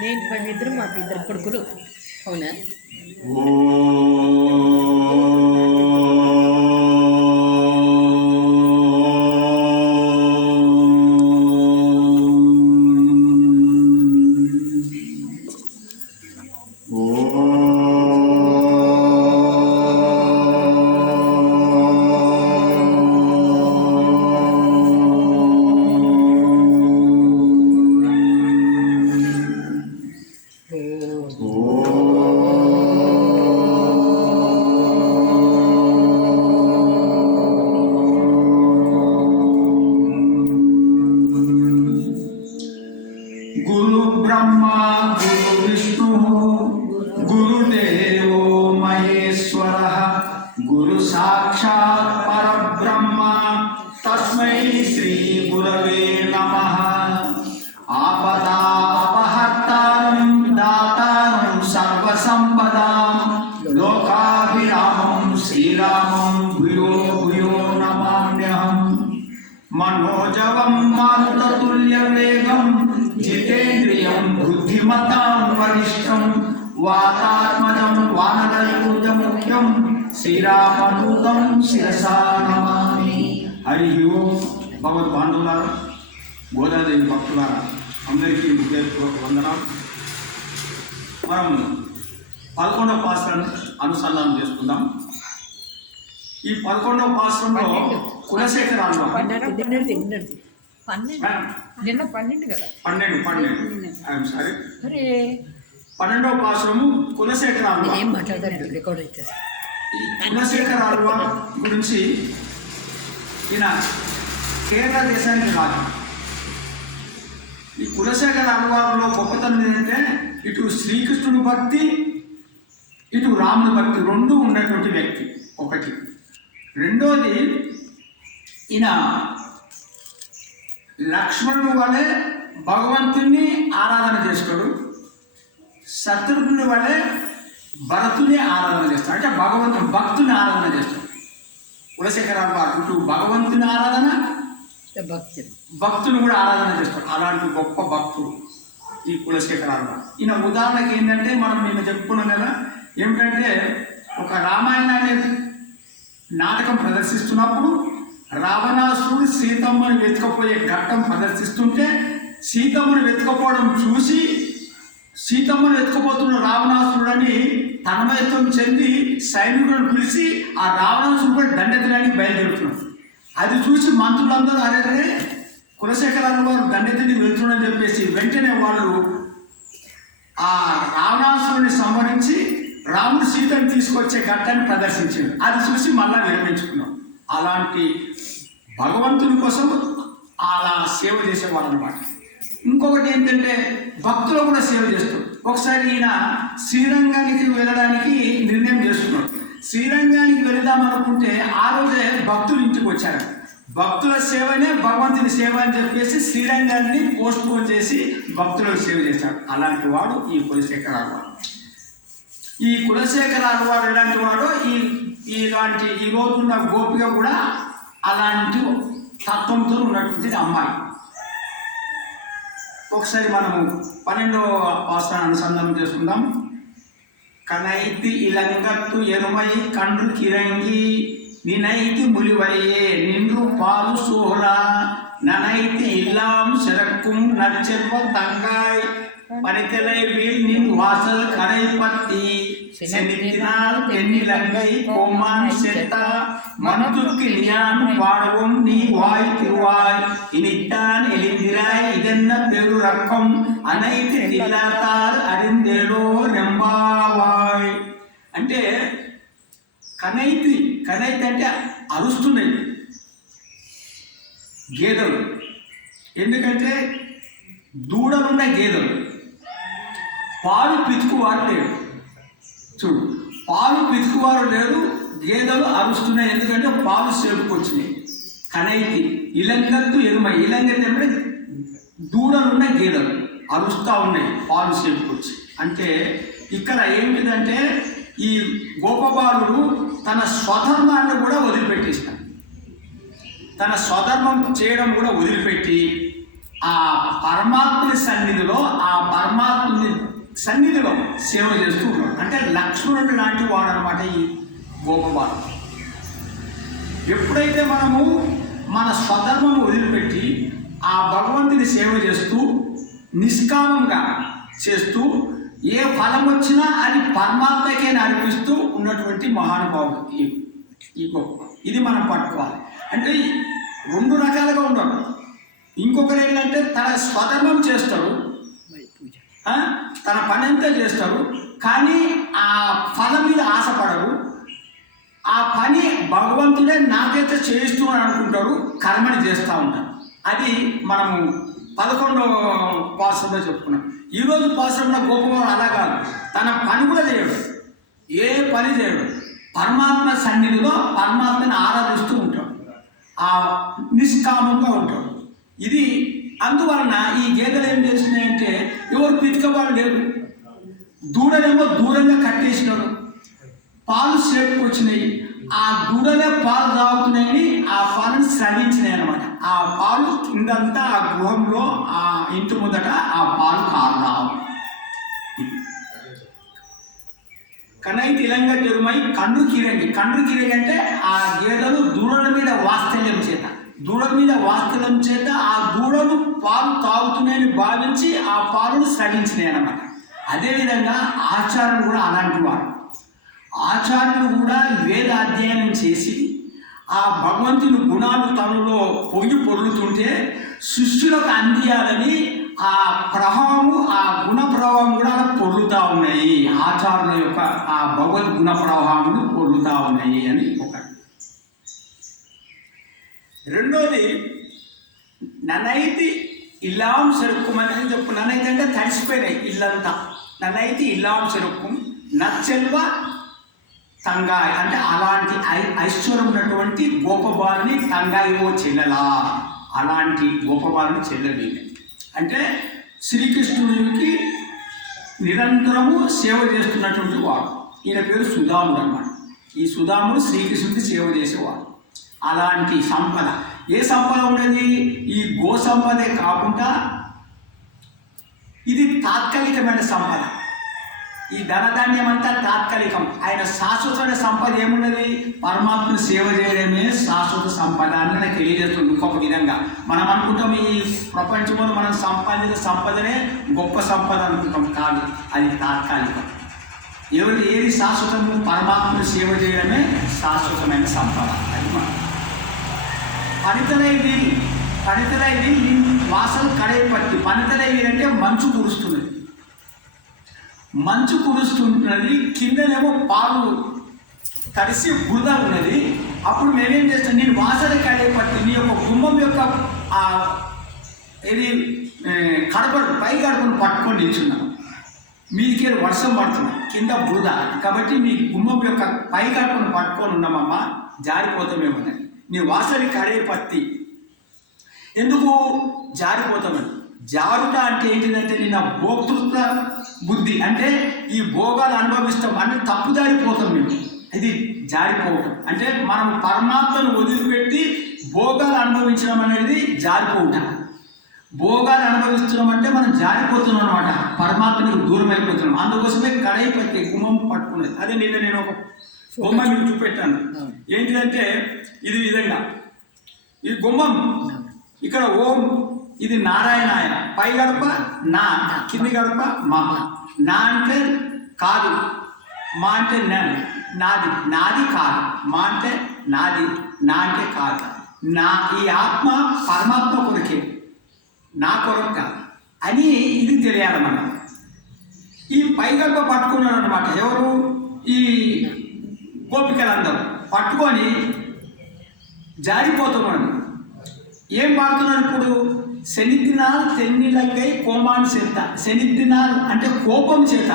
నేను ఇద్దరు మాకు ఇద్దరు కొడుకులు. అవునా? गुरु ब्रह्मा गुरु विष्णु गुरुदेवो महेश्वरः गुरु साक्षात् परब्रह्म तस्मै श्री गुरवे नमः। आपदापहर्तारं दातारं सर्वसम्पदां लोकाभिरामं श्रीरामं भूयो भूयो नमाम्यहम्। मनोजवं मारुततुल्यवेगं जितेन्द्रियं बुद्धिमतां वरिष्ठं वातात्मजं वानरयूथमुख्यं श्रीरामदूतं शिरसा नमामि। हरि ओं। భగవద్బాంధవులారా, గోదాదేవి భక్తులారా, అందరికీ హృదయపూర్వక వందనాలు. మనం 11వ పాసురాన్ని అనుసంధానం చేసుకుందాం. ఈ 11వ పాసురంలో కులశేఖర ఆళ్వార్ 12 కదా 12వ పాసురము కులశేఖర ఆళ్వార్. ఏం మాట్లాడతారు రికార్డ్ అవుతుంది. ఈ కులశేఖర ఆళ్వార్ గురించి ఈయన కేరళ దేశానికి రాజు. ఈ కులశేఖర ఆళ్వార్లో గొప్పతనం ఏంటంటే ఇటు శ్రీకృష్ణుని భక్తి ఇటు రాముని భక్తి రెండు ఉన్నటువంటి వ్యక్తి ఒకటి. రెండోది, ఈయన లక్ష్మణుని వలె భగవంతుని ఆరాధన చేస్తాడు, శత్రుఘ్నుని వలె భరతుని ఆరాధన చేస్తాడు. అంటే భక్తుని ఆరాధన చేస్తాడు. కులశేఖర ఆళ్వార్ ఇటు భగవంతుని ఆరాధన భక్తుని కూడా ఆరాధన చేస్తాడు. అలాంటి గొప్ప భక్తుడు ఈ కులశేఖర ఆళ్వార్. ఈయన ఉదాహరణకి ఏంటంటే మనం నిన్న చెప్పుకున్నాం కదా, ఏమిటంటే ఒక రామాయణాన్ని నాటకం ప్రదర్శిస్తున్నప్పుడు రావణాసురుడు సీతమ్మని వెతుకపోయే ఘట్టం ప్రదర్శిస్తుంటే సీతమ్మని వెతుకపోవడం చూసి సీతమ్మని వెతుకపోతున్న రావణాసురుడని తన్మయత్వం చెంది సైనికులను పిలిచి ఆ రావణాసురుడు దండెత్తడానికి బయలుదేరుతున్నాడు. అది చూసి మంత్రులందరూ అదే కులశేఖర ఆళ్వార్ దండెత్తిని వెళ్తున్నాడని చెప్పేసి వెంటనే వాళ్ళు ఆ రావణాసురుడిని సంహరించి రాముడు సీతను తీసుకొచ్చే ఘట్టాన్ని ప్రదర్శించాడు. అది చూసి మళ్ళా విరమించుకున్నాం. అలాంటి భగవంతుని కోసం అలా సేవ చేసేవాడు అనమాట. ఇంకొకటి ఏంటంటే భక్తులు కూడా సేవ చేస్తాడు. ఒకసారి ఈయన శ్రీరంగానికి వెళ్ళడానికి నిర్ణయం చేసుకున్నాడు. శ్రీరంగానికి వెళదామనుకుంటే ఆ రోజే భక్తులు ఇంటికి వచ్చారు. భక్తుల సేవనే భగవంతుని సేవ అని చెప్పేసి శ్రీరంగాన్ని పోస్ట్ పోన్ చేసి భక్తులకు సేవ చేశాడు. అలాంటి వాడు ఈ కులశేఖర ఆళ్వార్. ఈ కులశేఖర ఆళ్వార్ ఎలాంటి వాడో ఇలాంటి ఈ రోజున్న గోపిక కూడా అలాంటి తత్వంతో ఉన్నటువంటి అమ్మాయి. ఒకసారి మనము 12వ పాసురాన్ని అనుసంధానం చేసుకుందాం. కనైతి ఇలంగత్తు ఎరుమై కండ్రు కిరంగి నినైతి ములివరియే నిండ్రు పాలు సోహల ననైతి ఇల్లాం శరక్కుం నచ్చెర్వ తంగాయ్ பனித்தலை வீல் நின் வாசல் கடை பத்தி செனித்தினால் தென்னிலங்கை கோமான் செத்தா மனத்துக்கு ஞான் பாடவும் நீ வாய் திருவாய் இனித்தான் எளிந்திராய் இதென்ன பெருரக்கம் அனைத்து இல்லாத்தார் அறிந்தேளோ నెంబావాయ్. అంటే కనైతి అంటే అరుస్తున్నాయి గేదెలు. ఎందుకంటే దూడలున్న గేదెలు పాలు పితుకువారు లేడు. చూడు, పాలు పితుకువారు లేడు, గేదెలు అరుస్తున్నాయి. ఎందుకంటే పాలు సేపుకొచ్చినాయి. కనైతి ఇలంగత్తు ఎరుమ. ఇలంగత్తు అంటే దూడలున్న గేదెలు అరుస్తూ ఉన్నాయి పాలు సేపుకొచ్చి. అంటే ఇక్కడ ఏమిటిదంటే ఈ గోపబాలుడు తన స్వధర్మాన్ని కూడా వదిలిపెట్టేసినాడు. తన స్వధర్మం చేయడం కూడా వదిలిపెట్టి ఆ పరమాత్ముని సన్నిధిలో సేవ చేస్తూ ఉన్నాడు. అంటే లక్ష్మణుడు లాంటి వాడు అనమాట ఈ గోపబాలుడు. ఎప్పుడైతే మనము మన స్వధర్మం వదిలిపెట్టి ఆ భగవంతుని సేవ చేస్తూ నిష్కామంగా చేస్తూ ఏ ఫలం వచ్చినా అది పరమాత్మకే అర్పిస్తూ ఉన్నటువంటి మహానుభావుడు ఈ గొప్ప. ఇది మనం పట్టుకోవాలి. అంటే రెండు రకాలుగా ఉండడు. ఇంకొకరు ఏంటంటే తన స్వధర్మం చేస్తాడు, తన పని అంతా చేస్తాడు, కానీ ఆ ఫలం మీద ఆశపడరు. ఆ పని భగవంతుడే నాకైతే చేయిస్తూ అని అనుకుంటాడు, కర్మని చేస్తూ ఉంటాడు. అది మనము 11వ పాశ్రంలో చెప్పుకున్నాం. ఈరోజు పాశ్రంలో గోపవాడు అలా కాదు, తన పని కూడా చేయడు, ఏ పని చేయడు, పరమాత్మ సన్నిధిలో పరమాత్మని ఆరాధిస్తూ ఉంటాడు, ఆ నిష్కామంగా ఉంటాడు. ఇది అందువలన ఈ గేదెలు ఏం చేస్తున్నాయంటే ఎవరు పితికవాళ్ళు లేరు, దూడలేమో దూరంగా కట్టేసినారు, పాలు సేపుకు వచ్చినాయి, ఆ దూడలే పాలు తాగుతున్నాయని ఆ పాలను స్రవించినాయి అనమాట. ఆ పాలు కిందంతా ఆ గృహంలో ఆ ఇంటి ముందట ఆ పాలు కారుతావు. కనైతి ఇలంగా జరుమై కండ్రు కిరంగి అంటే ఆ గేదెలు దూడల మీద వాత్సల్యం చేత ఆ దూడలు పాలు తాగుతున్నాయని భావించి ఆ పాలను స్రవించినాయి అన్నమాట. అదేవిధంగా ఆచార్యులు కూడా అలాంటి వారు. ఆచార్యులు కూడా వేద అధ్యయనం చేసి ఆ భగవంతుని గుణాలు తనలో పొర్లుతుంటే శిష్యులకు అందియాలని ఆ ప్రభావము, ఆ గుణ ప్రభావం కూడా పొర్లుతూ ఉన్నాయి. ఆచార్యుల యొక్క ఆ భగవద్ గుణ ప్రభావములు పొర్లుతూ ఉన్నాయి అని ఒకటి. రెండోది నన్నైతి ఇల్లాం సెరుక్కుమని చెప్పు. నన్నైతే అంటే తడిసిపోయినాయి ఇల్లంతా. నన్నైతి ఇల్లాం సెరుక్కుం నచ్చెల్వ తంగాయ్ అంటే అలాంటి ఐశ్వర్యం ఉన్నటువంటి గోపబాలుని తంగాయో చెల్లెలా, అలాంటి గోపబాలుని చెల్లెలి అంటే శ్రీకృష్ణుడికి నిరంతరము సేవ చేస్తున్నటువంటి వాడు. ఈయన పేరు సుధాముడు అన్నమాట. ఈ సుధాముడు శ్రీకృష్ణుడికి సేవ చేసేవాడు. అలాంటి సంపద, ఏ సంపద ఉన్నది? ఈ గో సంపదే కాకుండా ఇది తాత్కాలికమైన సంపద. ఈ ధనధాన్యం అంతా తాత్కాలికం. ఆయన శాశ్వతమైన సంపద ఏమున్నది? పరమాత్మను సేవ చేయడమే శాశ్వత సంపద అని నాకు తెలియజేస్తుంది. ఇంకొక విధంగా మనం అనుకుంటాం ఈ ప్రపంచంలో మనం సంపాదించిన సంపదనే గొప్ప సంపద అనుకుంటాం. కాదు, అది తాత్కాలికం. ఏది శాశ్వతము? పరమాత్మను సేవ చేయడమే శాశ్వతమైన సంపద. అది మనం పనితలై వాసలు కడైపట్టి. పనితలై అంటే మంచు కురుస్తున్నది, కిందనేమో పాలు తడిసి బురద ఉన్నది. అప్పుడు మేమేం చేస్తాం, నేను వాసన కడైపట్టి నీ యొక్క గుమ్మం యొక్క ఇది పై గడపను పట్టుకొని నిల్చున్నాను. మీదికి వర్షం పడుతున్నాం, కింద బురద, కాబట్టి మీ గుమ్మం యొక్క పై గడపను పట్టుకొని ఉన్నామమ్మా, జారిపోతామేమని. నీ వాసన కడైపత్తి ఎందుకు జారిపోతామని. జారుట అంటే ఏంటిదంటే నిన్న భోక్తృత్వ బుద్ధి, అంటే ఈ భోగాలు అనుభవిస్తాం అంటే తప్పుదారిపోతాం మేము. ఇది జారిపోవటం అంటే మనం పరమాత్మను వదిలిపెట్టి భోగాలు అనుభవించడం అనేది జారిపోవటం. భోగాలు అనుభవిస్తున్నాం అంటే మనం జారిపోతున్నాం అనమాట, పరమాత్మనికి దూరం అయిపోతున్నాం. అందుకోసమే కడైపత్తి గుమ్మం పట్టుకున్నది. అదే నిన్న నేను ఒక బొమ్మ మీకు చూపెట్టాను. ఏంటిదంటే ఇది విధంగా ఈ గుమ్మం ఇక్కడ ఓం, ఇది నారాయణాయ, పై గడప నా, కింది గడప మా. నా అంటే కాదు, మా అంటే నాది కాదు, మా అంటే నాది, నా అంటే కాదు. నా ఈ ఆత్మ పరమాత్మ కొరకే, నా కొరకు కాదు అని ఇది తెలియాలన్నమాట. ఈ పై గడప పట్టుకున్నాడు అనమాట. ఎవరు? ఈ గోపికలందరూ పట్టుకొని జారిపోతున్నాడు. ఏం పాడుతున్నారు ఇప్పుడు? శనిదినాల్ తెన్నిలంగై కోమాన్ చేత. శనిదినాల్ అంటే కోపం చేత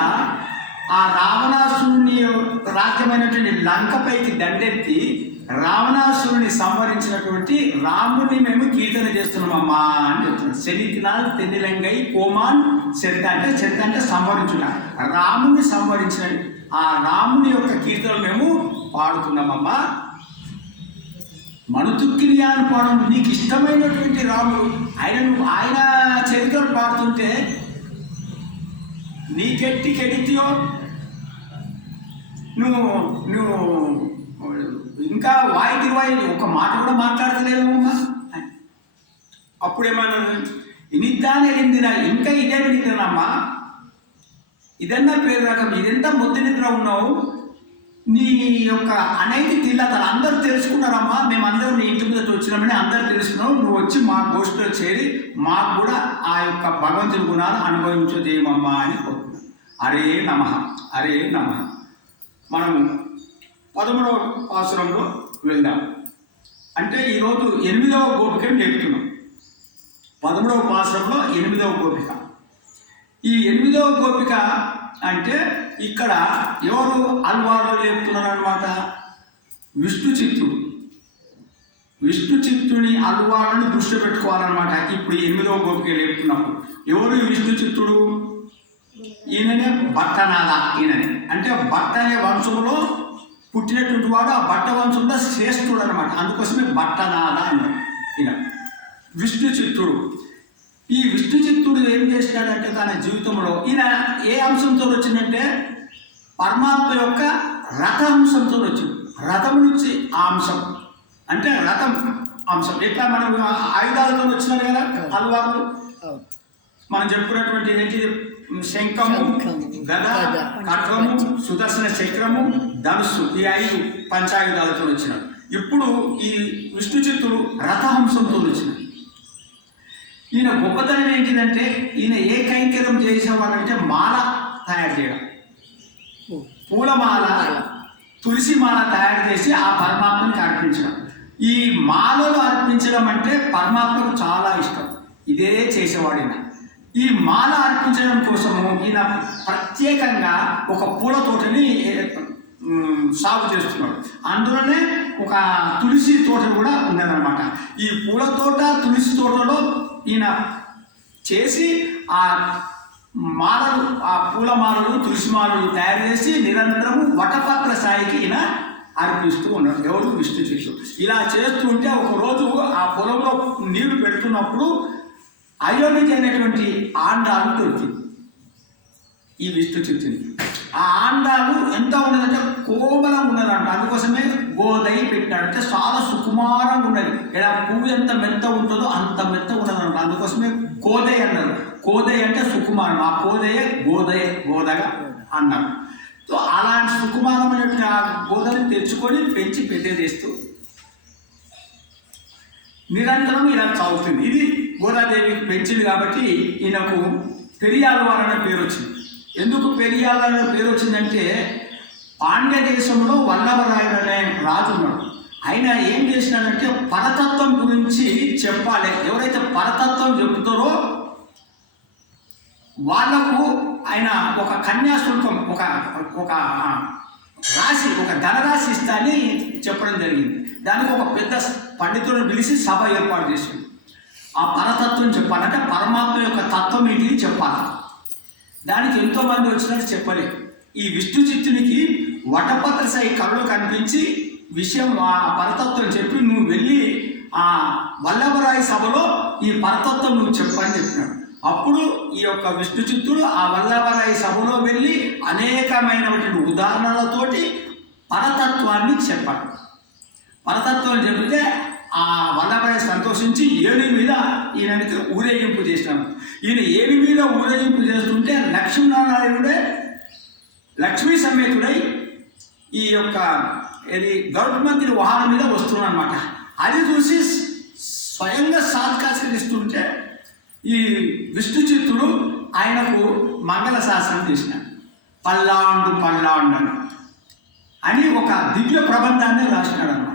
ఆ రావణాసురుని రాజ్యమైనటువంటి లంకపైకి దండెత్తి రావణాసురుని సంహరించినటువంటి రాముడిని మేము కీర్తన చేస్తున్నామమ్మా అని చెప్తున్నాం. శనిదినాల్ తెన్నిలంగై కోమాన్ చేత అంటే చేత అంటే సంహరించుట, రాముడిని సంహరించిన ఆ రాముని యొక్క కీర్తనలు మేము పాడుతున్నామమ్మా మనుతుక్కిని అనుకోవడం నీకు ఇష్టమైనటువంటి రాముడు ఆయన చరిత్రలు పాడుతుంటే నీకెట్టికెడితేయో నువ్వు ఇంకా వాయి ఒక మాట కూడా మాట్లాడతలేవమ్మా. అప్పుడేమన్నా ఇనిద్దానే నిందిన ఇంకా ఇదే నిద్రనమ్మా, ఇదన్నా పేరు రకం, ఇదెంత ముద్దు నిద్ర ఉన్నావు, నీ యొక్క అనేది తిల్లతలు అందరూ తెలుసుకున్నారమ్మా, మేమందరం నీ ఇంటి మీద వచ్చినామని అందరూ తెలుసుకున్నావు, నువ్వు వచ్చి మా గోష్ఠిలో చేరి మాకు కూడా ఆ యొక్క భగవంతుని గుణాలు అనుభవించదేమమ్మా అని కోరుకున్నాను. హరే నమః, హరే నమః. మనము 11వ పాసురంలో వెళ్దాం. అంటే ఈరోజు 8వ గోపికను చెప్తున్నాం. 13వ పాసురంలో 8వ గోపిక. ఈ 8వ గోపిక అంటే ఇక్కడ ఎవరు అల్వారులు చెప్తున్నారు అనమాట? విష్ణు చిత్తుడు. విష్ణు చిత్తుని అల్వారులను దృష్టి పెట్టుకోవాలన్నమాట. ఇప్పుడు 8వ గోపిక చెప్తున్నప్పుడు ఎవరు విష్ణు చిత్తుడు? ఈయననే భట్టనాథ. ఈయననే అంటే భట్ట అనే వంశంలో పుట్టినటువంటి వాడు, ఆ భట్ట వంశంలో శ్రేష్ఠుడు అనమాట. అందుకోసమే భట్టనాథ అన్నాడు. ఈయన విష్ణు చిత్తుడు. ఈ విష్ణు చిత్తుడు ఏం చేసినాడంటే తన జీవితంలో ఈయన ఏ అంశంతో వచ్చిందంటే పరమాత్మ యొక్క రథ అంశంతో వచ్చింది. రథం నుంచి ఆ అంశం అంటే రథం అంశం. ఎట్లా మనం ఆయుధాలతో వచ్చినారు కదా అల్వార్లు, మనం చెప్పుకున్నటువంటి ఏంటి, శంఖము, గద, ఖడ్గము, సుదర్శన చక్రము, ధనుస్సు, ఈ 5 పంచాయుధాలతో వచ్చినాడు. ఇప్పుడు ఈ విష్ణు చిత్తుడు రథహంసంతో వచ్చినాడు. ఈయన గొప్పతనం ఏంటిదంటే ఈయన ఏ కైంకర్యం చేసేవాడంటే మాల తయారు చేయడం, పూలమాల, తులసి మాల తయారు చేసి ఆ పరమాత్మకి అర్పించడం. ఈ మాలలు అర్పించడం అంటే పరమాత్మకు చాలా ఇష్టం. ఇదే చేసేవాడు ఈయన. ఈ మాల అర్పించడం కోసము ఈయన ప్రత్యేకంగా ఒక పూల తోటని సాగు చేస్తున్నాడు. అందులోనే ఒక తులసి తోట కూడా ఉన్నదన్నమాట. ఈ పూల తోట, తులసి తోటలో ఈయన చేసి ఆ మాలలు, ఆ పూల మాలలు, తులసి మాలలు తయారు చేసి నిరంతరము వటపత్ర సాయికి ఈయన అర్పిస్తూ ఉన్నాడు. ఎవరు? విష్ణు చిత్తుడు. ఇలా చేస్తూ ఉంటే ఒకరోజు ఆ పొలంలో నీళ్లు పెడుతున్నప్పుడు అయోనిజ అనేటువంటి ఆండాలు దొరికింది ఈ విష్ణు చిత్తునికి. ఆ ఆండాలు ఎంత ఉన్నదంటే కోమలం ఉన్నదంట. అందుకోసమే గోదయి పెట్టాడంటే చాలా సుకుమారంగా ఉన్నది. ఇలా పువ్వు ఎంత మెత్త ఉంటుందో అంత మెత్త ఉన్నదంట. అందుకోసమే కోదయ అన్నారు. కోదయ అంటే సుకుమారం. ఆ కోదయ గోదగా అన్నారు. సో అలాంటి సుకుమారమైనటువంటి ఆ గోదని తెచ్చుకొని పెంచి పెట్టేదేస్తూ నిరంతరం ఇలా సాగుతుంది. ఇది గోదాదేవికి పెంచింది కాబట్టి ఈయనకు పెరియాళ్వార్ అనే పేరు వచ్చింది. ఎందుకు పెరియాళ్వార్ అనే పేరు వచ్చిందంటే పాండ్య దేశంలో వల్లభరాయుడు అనే రాజు ఉన్నాడు. ఆయన ఏం చేసినాడంటే పరతత్వం గురించి చెప్పాలి. ఎవరైతే పరతత్వం చెబుతారో వాళ్లకు ఆయన ఒక కన్యాశుల్కం, ఒక రాశి, ఒక ధనరాశి ఇస్తానని చెప్పడం జరిగింది. దానికి ఒక పెద్ద పండితులను పిలిచి సభ ఏర్పాటు చేసింది. ఆ పరతత్వం చెప్పాలంటే పరమాత్మ యొక్క తత్వం ఏంటిది చెప్పాలి. దానికి ఎంతోమంది వచ్చినట్టు చెప్పలేదు. ఈ విష్ణు చిత్తునికి వటపత్ర సాయి కళ్ళు కనిపించి విషయం ఆ పరతత్వం చెప్పి నువ్వు వెళ్ళి ఆ వల్లభరాయి సభలో ఈ పరతత్వం నువ్వు చెప్పని చెప్పినాడు. అప్పుడు ఈ యొక్క విష్ణు చిత్తుడు ఆ వల్లభరాయి సభలో వెళ్ళి అనేకమైనటువంటి ఉదాహరణలతోటి పరతత్వాన్ని చెప్పాడు. పరతత్వం చెబితే ఆ వల్లభరాయి సంతోషించి ఏనుగు మీద ఈయనకి ఊరేగింపు చేసినాడు. ఈయన ఏనుగు మీద ఊరేగింపు చేస్తుంటే లక్ష్మీనారాయణుడే లక్ష్మీ సమేతుడై ఈ యొక్క గరుత్మంతుడి వాహనం మీద వస్తున్నాడు అనమాట. అది చూసి స్వయంగా సాత్కారిస్తుంటే ఈ విష్ణు చిత్తుడు ఆయనకు మంగళ శాస్త్రం చేసినాడు. పల్లాండు అని ఒక దివ్య ప్రబంధాన్ని రాసినాడు అనమాట.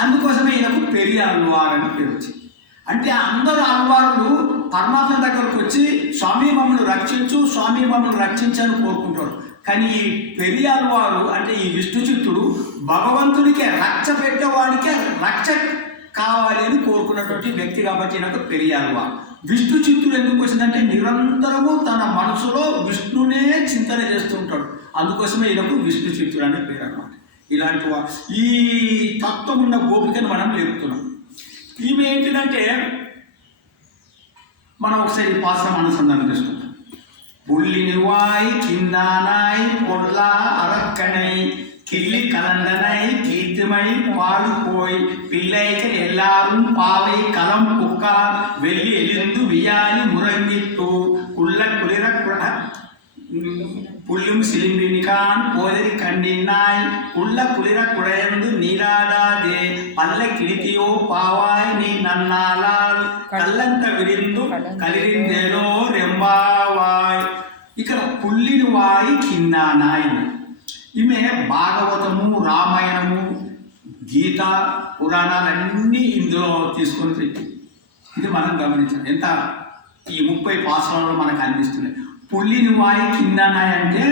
అందుకోసమే ఈయనకు పెరియాళ్వార్ అని పేరు వచ్చింది. అంటే అందరూ అల్వారులు పరమాత్మ దగ్గరకు వచ్చి స్వామి మమ్మల్ని రక్షించు, స్వామి మమ్మల్ని రక్షించని కోరుకుంటారు. కానీ ఈ పెరియాళ్వారు అంటే ఈ విష్ణు చిత్తుడు భగవంతుడికే రక్ష పెట్టేవాడికే రక్ష కావాలి అని కోరుకున్నటువంటి వ్యక్తి కాబట్టి నాకు పెరియాళ్వార్. విష్ణు చిత్తుడు ఎందుకు వచ్చిందంటే నిరంతరము తన మనసులో విష్ణునే చింతన చేస్తూ ఉంటాడు. అందుకోసమే ఈయనకు విష్ణు చిత్తుడు అనే పేరు అనమాట. ఇలాంటి ఈ తత్వం ఉన్న గోపికను మనం లేపుతున్నాం. ఈమె ఏంటిదంటే మనం ఒకసారి పాసం అనుసంధానం చేసుకుంటాం. புள்ளினிவாய் கிந்தானாய் பொல்லா அரக்கனை கிள்ளி கலந்தனை கீர்த்திமை பாடு போய் பிள்ளைகள் எல்லாரும் பாவை களம் புக்கார் வெள்ளி எழிந்து வியாழி முறங்கிட்டு குள்ள குளிர புள்ளும் சிலிம்பினிகான் போதரி கண்டினாய் உள்ள குளிர குடையந்து நீராடாதே பல்ல கிழித்தியோ பாவாய் நீ நன்னாளால் కళ్ళంత విరిందు కలిరిందేలో రెంబావాయ్. ఇక్కడ పుల్లిని వాయి కింద నాయన. ఈమె భాగవతము, రామాయణము, గీత, పురాణాలన్నీ ఇందులో తీసుకొని పెట్టి ఇది మనం గమనించాలి. ఎంత ఈ 30 పాసలలో మనకు అనిపిస్తుంది. పుల్లిని వాయి కింద నాయ అంటే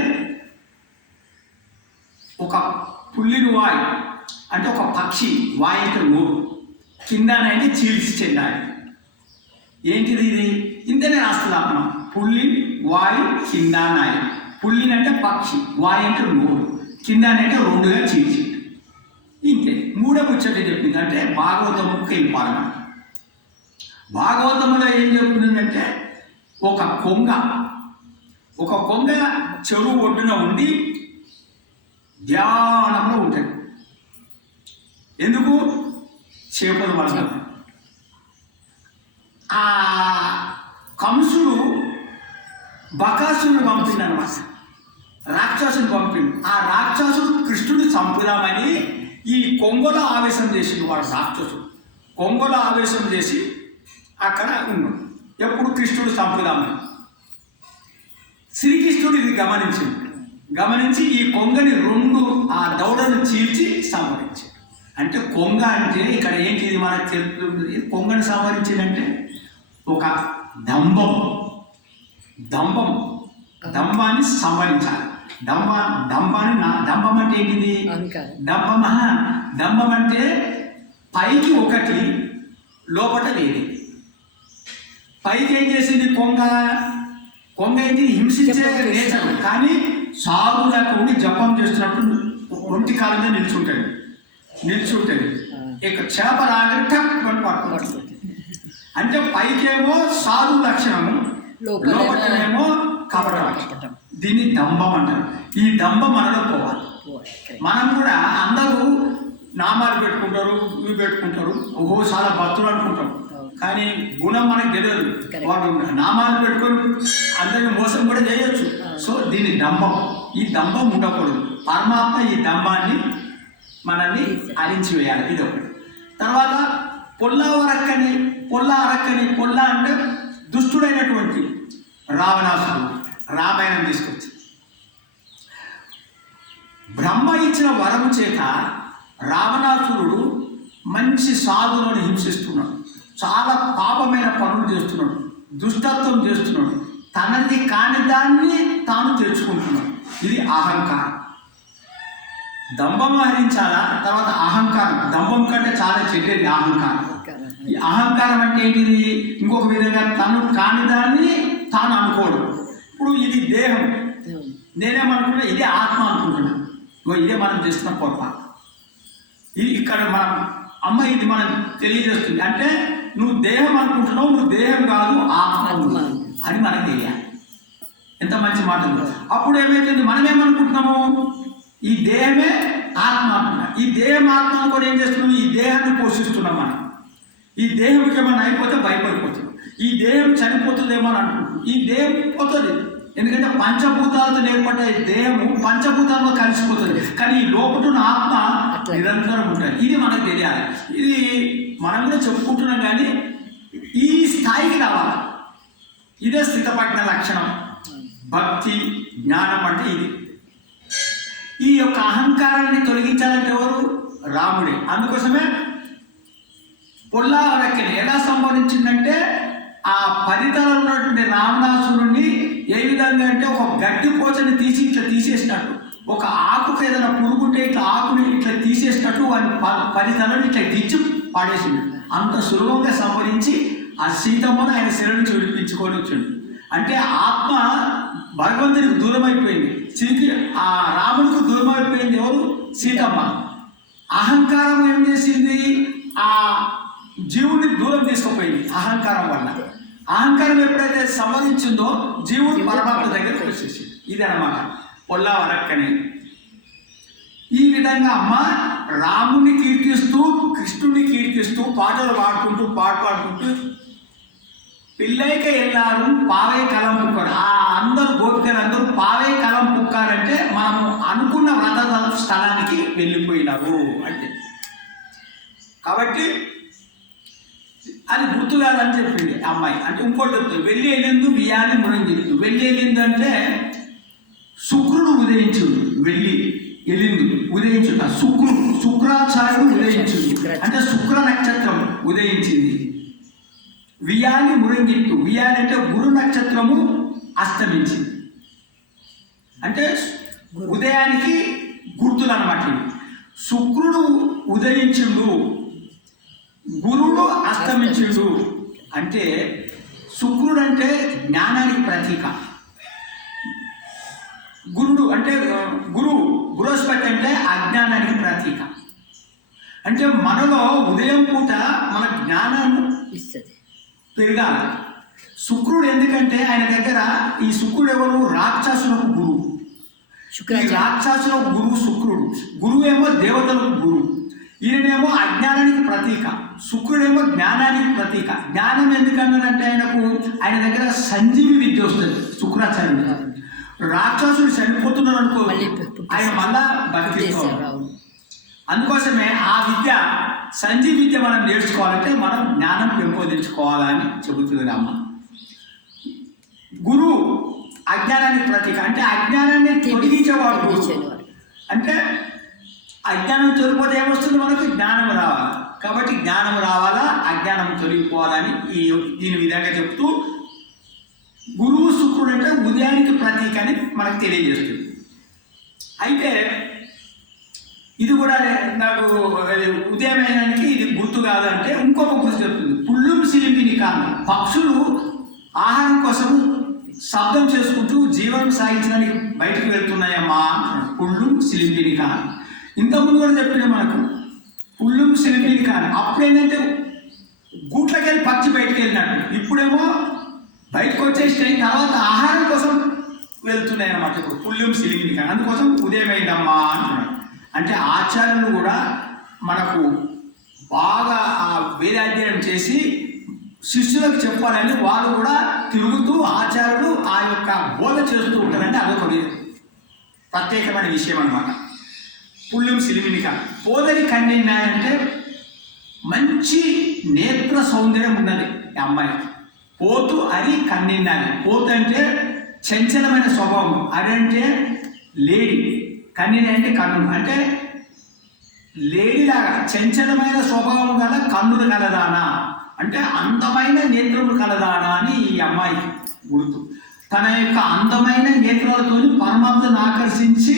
ఒక పుల్లిని వాయి అంటే ఒక పక్షి వాయి అంటే నోరు, కింద అంటే చీల్చి చెందాలి. ఏంటిది ఇది? ఇంతనే రాస్తున్నాం మనం. పుల్లి వాయు కింద నాయ. పుల్లిని అంటే పక్షి, వాయు అంటే నోరు, కింద అంటే రెండుగా చీల్చి. ఇంతే. మూడో ముచ్చట చెప్పింది అంటే భాగవతముకి వెళ్ళిపోవాలి. భాగవతంలో ఏం చెప్తుందంటే ఒక కొంగ చెరువు ఒడ్డున ఉండి ధ్యానంలో ఉంటుంది. ఎందుకు? చేపలు పడతారు. ఆ కంసుడు బకాసురుడు పంపిండు అనమాట, రాక్షసుని పంపిండు. ఆ రాక్షసుడు కృష్ణుడు చంపుదామని ఈ కొంగలో ఆవేశం చేసిండు. వాడు రాక్షసుడు కొంగలో ఆవేశం చేసి అక్కడ ఉన్నాడు. ఎప్పుడు కృష్ణుడు చంపుదామని. శ్రీకృష్ణుడు ఇది గమనించి ఈ కొంగని రెండు ఆ దౌడను చీల్చి సంహరించాడు. అంటే కొంగ అంటే ఇక్కడ ఏంటిది మనకు తెలుస్తుంది. కొంగను సంహరించిందంటే ఒక దంభాన్ని సంహరించాలి. దంభం అంటే ఏంటిది? దంభం అంటే పైకి ఒకటి, లోపల వేరే. పైకి ఏం చేసింది కొంగ ఏంటి? హింసించే నేచర్. కానీ సాధువులకు ఉండి జపం చేస్తున్నట్టు ఒంటి కాలంగా నిల్చుంటుంది. ఇక చేప రాగానే టక్ పట్టుకుంటుంది. అంటే పైకేమో సాధు లక్షణము, లోపలనేమో కపట లక్షణం. దీన్ని దంభం అంటారు. ఈ దంభం మనలో పోవాలి. మనం కూడా అందరూ నామాలు పెట్టుకుంటారు, ఇవి పెట్టుకుంటారు, ఓహో చాలా భక్తులు అనుకుంటారు. కానీ గుణం మనకు తెలియదు. వాడు నామాలు పెట్టుకొని అందరిని మోసం కూడా చేయొచ్చు. సో దీని దంభం. ఈ దంభం ఉండకూడదు. పరమాత్మ ఈ దంభాన్ని మనల్ని అరించివేయాలి. ఇది ఒకటి. తర్వాత పొల్ల అంటే దుష్టుడైనటువంటి రావణాసుడు రామాయణం తీసుకొచ్చి బ్రహ్మ ఇచ్చిన వరము చేత రావణాసురుడు మంచి సాధువులను హింసిస్తున్నాడు, చాలా పాపమైన పనులు చేస్తున్నాడు, దుష్టత్వం చేస్తున్నాడు, తనది కాని దాన్ని తాను తెచ్చుకుంటున్నాడు. ఇది అహంకారం. దంభం హరించాలా? తర్వాత అహంకారం. దంభం కంటే చాలా చెడ్డది అహంకారం. ఈ అహంకారం అంటే ఏంటిది? ఇంకొక విధంగా తను కాని దాన్ని తాను అనుకోవడం. ఇప్పుడు ఇది దేహం, నేనేమనుకున్నా ఇదే ఆత్మ అనుకుంటున్నా. ఇదే మనం చేస్తున్న పొరపాటు. ఇది ఇక్కడ మనం ఇది మనం తెలియజేస్తుంది. అంటే నువ్వు దేహం అనుకుంటున్నావు, నువ్వు దేహం కాదు ఆత్మ అని మనకు తెలియాలి. ఎంత మంచి మాట. అప్పుడు ఏమైతుంది? మనం ఏమనుకుంటున్నాము? ఈ దేహమే ఆత్మ అంటున్నాం. ఈ దేహం ఆత్మ కూడా ఏం చేస్తున్నాం? ఈ దేహాన్ని పోషిస్తున్నాం. మనం ఈ దేహంకి ఏమైనా అయిపోతే భయపడిపోతున్నాం. ఈ దేహం చనిపోతుందేమో అని అనుకుంటున్నాం. ఈ దేహం పోతుంది. ఎందుకంటే పంచభూతాలతో ఏర్పడ్డ ఈ దేహము పంచభూతాలతో కలిసిపోతుంది. కానీ ఈ లోపల ఆత్మ నిరంతరం ఉంటుంది. ఇది మనకు తెలియాలి. ఇది మనం కూడా చెప్పుకుంటున్నాం. కానీ ఈ స్థాయికి రావాలి. ఇదే స్థితపడిన లక్షణం. భక్తి జ్ఞానం అంటే ఇది. ఈ యొక్క అహంకారాన్ని తొలగించాలంటే ఎవరు? రాముడే. అందుకోసమే పొల్లారక్కని ఎలా సంభవించిందంటే ఆ పరితలో ఉన్నటువంటి రావణాసురుణ్ణి ఏ విధంగా అంటే ఒక గడ్డి పోచని తీసి ఇట్లా తీసేసినట్టు, ఒక ఆకుకు ఏదైనా పురుగుంటే ఇట్లా ఆకుని ఇట్లా తీసేసినట్టు వాడి పరితలను ఇట్లా దిచ్చి పాడేసింది. అంత సులభంగా సంహరించి ఆ సీతమ్మను ఆయన శిల నుంచి విడిపించుకొని వచ్చిండు. అంటే ఆత్మ భగవంతునికి దూరం అయిపోయింది. ఆ రాముడికి దూరం అయిపోయింది ఎవరు? సీతమ్మ. అహంకారం ఏం చేసింది? ఆ జీవుని దూరం తీసుకుపోయింది అహంకారం వల్ల. అహంకారం ఎప్పుడైతే సంవరించిందో జీవుడు పరమాత్మ దగ్గరకు వచ్చేసింది. ఇది అన్నమాట పొల్లవరక్కని. ఈ విధంగా అమ్మ రాముని కీర్తిస్తూ కృష్ణుని కీర్తిస్తూ పాటలు పాడుకుంటూ పిల్లైక వెళ్ళారు పావై కలం పుక్కారు. ఆ అందరూ గోపికలు అందరూ పావై కలం పుక్కారంటే మనము అనుకున్న వ్రత స్థలానికి వెళ్ళిపోయినారు అంటే. కాబట్టి అది గుర్తు కాదని చెప్పింది అమ్మాయి. అంటే ఇంకోటి చెప్తుంది, వెళ్ళి వెళ్ళిందు వియాలి మురంగిల్లు. వెళ్ళి వెళ్ళింది అంటే శుక్రుడు ఉదయించుడు. వెళ్ళి వెళ్ళింది ఉదయించుట శుక్రాచార్యుడు ఉదయించుడు అంటే శుక్ర నక్షత్రం ఉదయించింది. వియాలి మురంగిట్టు. వియాలి అంటే గురు నక్షత్రము అస్తమించింది. అంటే ఉదయానికి గుర్తులు అన్నమాట. శుక్రుడు ఉదయించుడు, గురుడు అస్తమించుడు. అంటే శుక్రుడు అంటే జ్ఞానానికి ప్రతీక. గురుడు అంటే బృహస్పతి అంటే అజ్ఞానానికి ప్రతీక. అంటే మనలో ఉదయం పూట మన జ్ఞానాన్ని ఇస్తుంది పెరగాలి. శుక్రుడు ఎందుకంటే ఆయన దగ్గర ఈ శుక్రుడు ఎవరు? రాక్షసులకు గురువు. ఈ రాక్షసులకు గురువు శుక్రుడు. గురువు ఏమో దేవతలకు గురువు. ఈయనేమో అజ్ఞానానికి ప్రతీక, శుక్రుడేమో జ్ఞానానికి ప్రతీక. జ్ఞానం ఎందుకన్నారంటే ఆయన దగ్గర సంజీవి విద్య వస్తుంది శుక్రాచార్యుడు. రాక్షసుడు చనిపోతున్నాడు అనుకో, ఆయన మళ్ళా బతికిస్తాడు. అందుకోసమే ఆ విద్య సంజీవ విద్య మనం నేర్చుకోవాలంటే మనం జ్ఞానం పెంపొందించుకోవాలని చెబుతుంది అమ్మ. గురువు అజ్ఞానానికి ప్రతీక. అంటే అజ్ఞానాన్ని తొలగించేవాడు గురువు. అంటే అజ్ఞానం తొలిగిపోతే ఏమొస్తుంది? మనకు జ్ఞానం రావాలి. కాబట్టి జ్ఞానం రావాలా, అజ్ఞానం తొలగిపోవాలని దీని విధంగా చెప్తూ గురువు శుక్రుడు అంటే ఉదయానికి ప్రతీక అని మనకు తెలియజేస్తుంది. అయితే ఇది కూడా నాకు ఉదయమైనానికి ఇది గుర్తు కాదంటే ఇంకొక గుర్తు చెప్తుంది. పుల్లుం సిలింపిని కారణం. పక్షులు ఆహారం కోసం శబ్దం చేసుకుంటూ జీవనం సాగించడానికి బయటకు వెళ్తున్నాయమ్మా. పుల్లుం సిలింపిని కారణం. ఇంతకుముందు కూడా చెప్పిన మనకు పుల్లుం సిలింపిని కారణం. అప్పుడేంటంటే గూట్లకి వెళ్ళి పక్షి బయటకు వెళ్ళినట్టు, ఇప్పుడేమో బయటకు వచ్చేసిన తర్వాత ఆహారం కోసం వెళ్తున్నాయి అన్నమాట. ఇప్పుడు పుల్లుం సిలింపిని కారణం. అందుకోసం ఉదయమైందమ్మా అంటున్నాడు. అంటే ఆచార్యులు కూడా మనకు బాగా ఆ వేదాధ్యయనం చేసి శిష్యులకు చెప్పాలని వాళ్ళు కూడా తిరుగుతూ ఆచార్యులు ఆ యొక్క బోధ చేస్తూ ఉంటారంటే అదొక ప్రత్యేకమైన విషయం అన్నమాట. పుల్లుం సిలిమినిక. పోదని కన్నిన్నాయంటే మంచి నేత్ర సౌందర్యం ఉన్నది అమ్మాయికి. పోతు అని కన్నిన్నాయి. పోతు అంటే చంచలమైన స్వభావం, అదంటే లేడీ. కన్నిన అంటే కన్ను. అంటే లేడీలాగా చంచలమైన స్వభావం గల కన్నులు కలదానా అంటే అందమైన నేత్రములు కలదానా అని ఈ అమ్మాయి గుర్తు. తన యొక్క అందమైన నేత్రాలతో పరమాత్మను ఆకర్షించి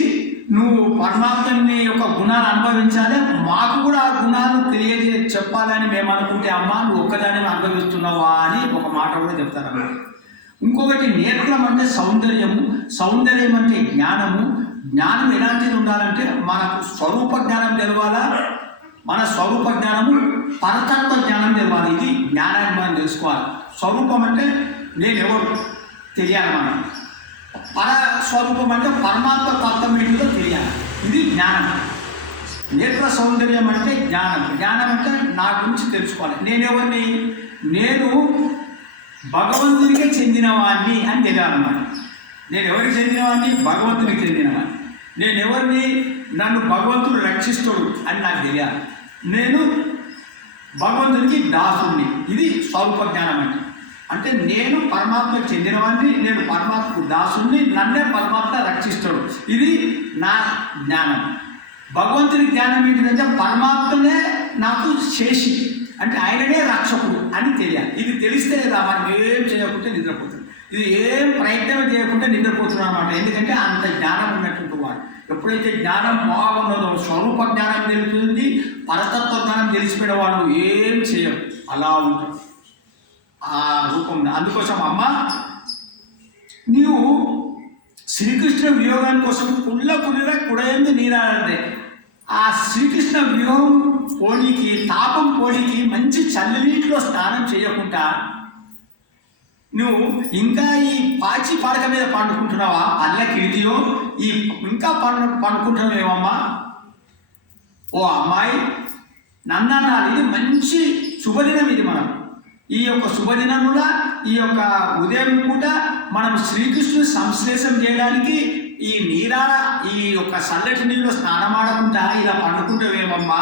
నువ్వు పరమాత్మని యొక్క గుణాలు అనుభవించాలి, మాకు కూడా ఆ గుణాలు చెప్పాలని మేము అనుకుంటే అమ్మ నువ్వు ఒక్కదాన్ని అనుభవిస్తున్నావా అని ఒక మాట కూడా చెప్తారన్నమాట. ఇంకొకటి నేత్రం అంటే సౌందర్యము, సౌందర్యం అంటే జ్ఞానము. జ్ఞానం ఎలాంటిది ఉండాలంటే మనకు స్వరూప జ్ఞానం తెలవాలా, మన స్వరూప జ్ఞానము పరతత్వ జ్ఞానం తెలవాలి. ఇది జ్ఞానాన్ని మనం తెలుసుకోవాలి. స్వరూపం అంటే నేను ఎవరు తెలియాలి, మనం పరస్వరూపం అంటే పరమాత్మ తత్వం ఏంటో తెలియాలి. ఇది జ్ఞానం. నేత్ర సౌందర్యం అంటే జ్ఞానం. జ్ఞానం అంటే నా గురించి తెలుసుకోవాలి. నేనెవరిని? నేను భగవంతునికే చెందినవాడిని అని తెలియాలన్నమాట. నేను ఎవరికి చెందినవాడిని? భగవంతునికి చెందినవాడిని. నేను ఎవరిని? నన్ను భగవంతుడు రక్షిస్తాడు అని నాకు తెలియాలి. నేను భగవంతునికి దాసుడిని. ఇది స్వరూప జ్ఞానం అంటే. అంటే నేను పరమాత్మకు చెందినవాడిని, నేను పరమాత్మకు దాసుడిని, నన్నే పరమాత్మ రక్షిస్తాడు. ఇది నా జ్ఞానం. భగవంతుని జ్ఞానం ఏంటంటే పరమాత్మనే నాకు శేషి, అంటే ఆయననే రక్షకుడు అని తెలియాలి. ఇది తెలిస్తే కదా మనం ఏం చేయకుంటే నిద్రపోతుంది. ఇది ఏం ప్రయత్నం చేయకుండా నిద్రపోతున్నాం అన్నమాట. ఎందుకంటే అంత జ్ఞానం ఉన్నటువంటి వాడు. ఎప్పుడైతే జ్ఞానం బాగున్నదో స్వరూప జ్ఞానం తెలుస్తుంది, పరతత్వ జ్ఞానం తెలిసిపోయిన వాళ్ళు ఏం చేయరు, అలా ఉంటారు ఆ రూపం. అందుకోసం అమ్మ నీవు శ్రీకృష్ణ వియోగాని కోసం కుళ్ళ కుడిర కుడయందు నీరాడే ఆ శ్రీకృష్ణ విరహం పోనీకి, తాపం పోనీకి మంచి చల్లనీటిలో స్నానం చేయకుండా నువ్వు ఇంకా ఈ పాచి పడక మీద పండుకుంటున్నావా? పళ్ళ కిడితియో ఈ ఇంకా పండుకుంటున్నావేమమ్మా? ఓ అమ్మాయి, నన్ననాలు, ఇది మంచి శుభదినం. ఇది మనం ఈ యొక్క శుభదినముల ఈ యొక్క ఉదయం పూట మనం శ్రీకృష్ణుని సంశ్లేషం చేయడానికి ఈ ఈ యొక్క చల్లటి నీళ్ళు స్నానమాడకుండా ఇలా పండుకుంటావేమమ్మా?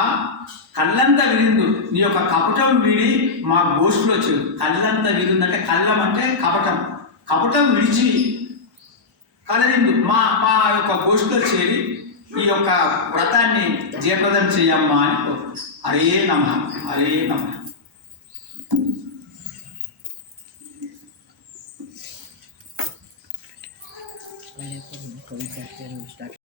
కళ్ళంతా విరిందు, నీ యొక్క కపటం వీడి మా గోష్ఠిలో వచ్చేది. కళ్ళంతా విరిందంటే, కళ్ళం అంటే కపటం, కపటం విడిచి కలరిందు మా మా యొక్క గోష్ఠిలో చేరి ఈ యొక్క వ్రతాన్ని జయప్రదం చేయమ్మా అని. హరే నమః, హరే నమః. కవిత స్టార్ట్